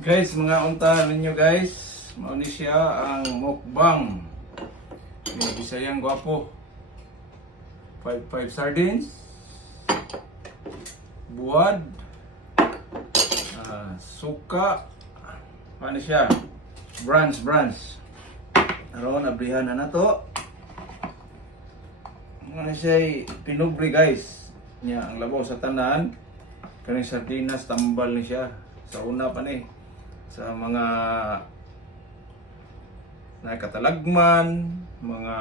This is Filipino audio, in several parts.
Guys, mga unta ninyo guys, mauni siya ang mukbang ni Bisayang Gwapo. 5 sardines, buwad, suka, ano siya, branch. Aron, abrihan na to. Ano siya, pinubri guys. Niya, ang labaw sa tanan, kaning sardinas, tambal ni siya. Sa una pa ni, sa mga nakatalagman, mga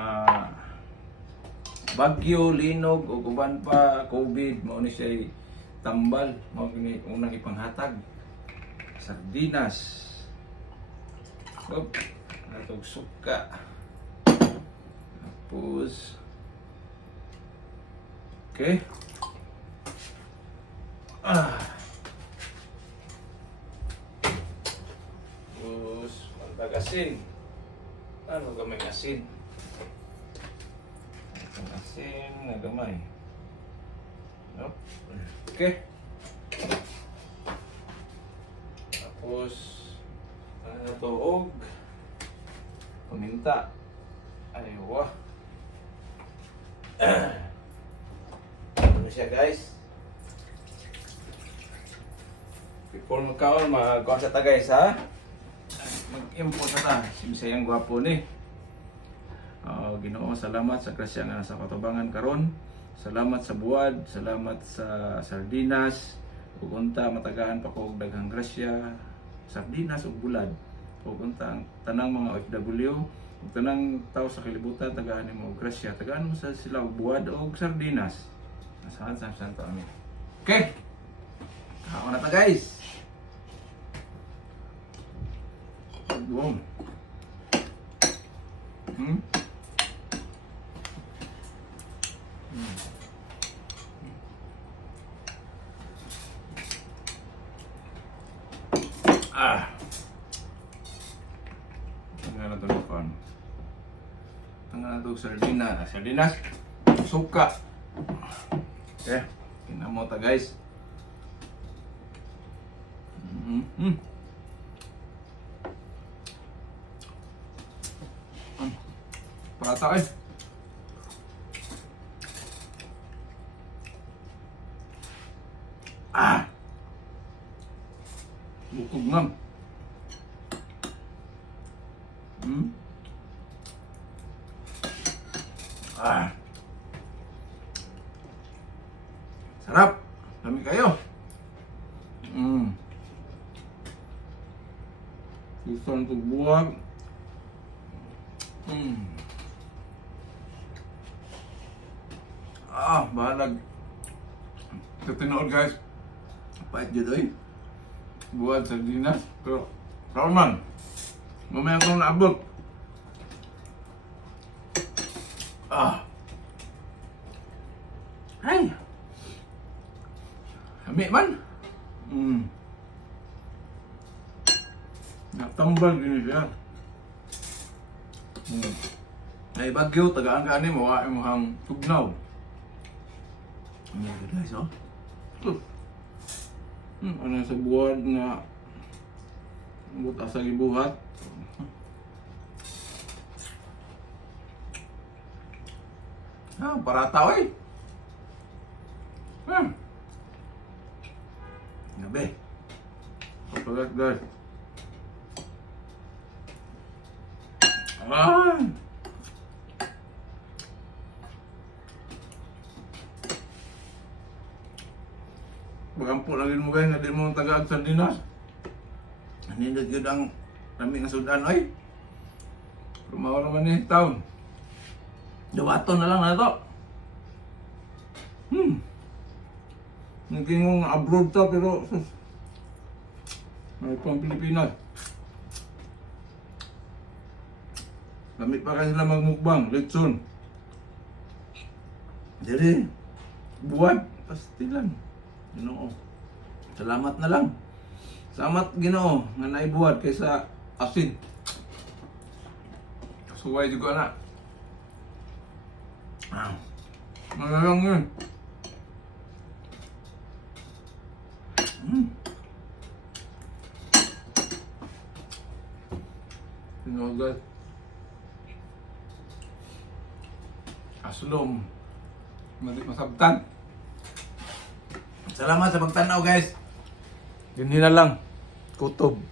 bagyo, linog, o uban pa, COVID, mao ni siya tambal, mao ni unang ipanghatag. Sardinas. Hop, atong suka. Tapos, okay. Tapos, pantag asin. Ano gamay asin? Ang asin na gamay. Hop. Okay. Tapos, ano to, og paminta. Aywa. Ano siya guys? Before magkaon, magkaon sa ta guys ha? Mag-import sa ta. Si Bisayang Gwapo ni. Ginoo, salamat sa grasya nga nasa katubangan karon. Salamat sa buwad, salamat sa sardinas. Ug unta matagahan pa ko og daghang grasya, sardinas ug bulad. Ug unta ang tanang mga OFW, ug tanang tao sa kalibutan tagahan nimo og grasya, tagahan mo sa sila og buwad ug sardinas. Asahan sa santo amin. Okay. Ako na ta guys. Boom. Tanggal na ito ng pan. Tanggal na ito sardinas, suka. Okay, kinamo ta guys. Prata eh. Bukog ngam. Sarap. Dami kayo. Gusto nito buwag. Balag. Ito tinood guys. Pait dito eh. Buwad sardinas. Pero, karon man. Mamaya akong naabot. Ay! Hami man. Natambal din siya. Ay bagyo, tagaan ka ni mo, ay mo hang tugnaw. Ano guys, oh? Ano sa buwad nga buta sa gibuhat. Parata oy. Gabi. Papagat guys. Bagampo lagi mo guys, nga di mo tagaag sardinas. Hindi yun ang kami nga sudan ay. Rumawa naman ni taon. Dawaton na lang na ito. Naging abroad ta pero may pang Pilipinas. Kami pa kasi sila magmukbang, lechon. Jadi, buwan, pastilan. Ginoo. Salamat na lang. Salamat Ginoo nga naibuhat kaysa asin. Suway juga na. Malalang yun. Pinugas. Aslom. Masabtan. Salamat sa pagtanaw guys. Yun na lang. Kutob.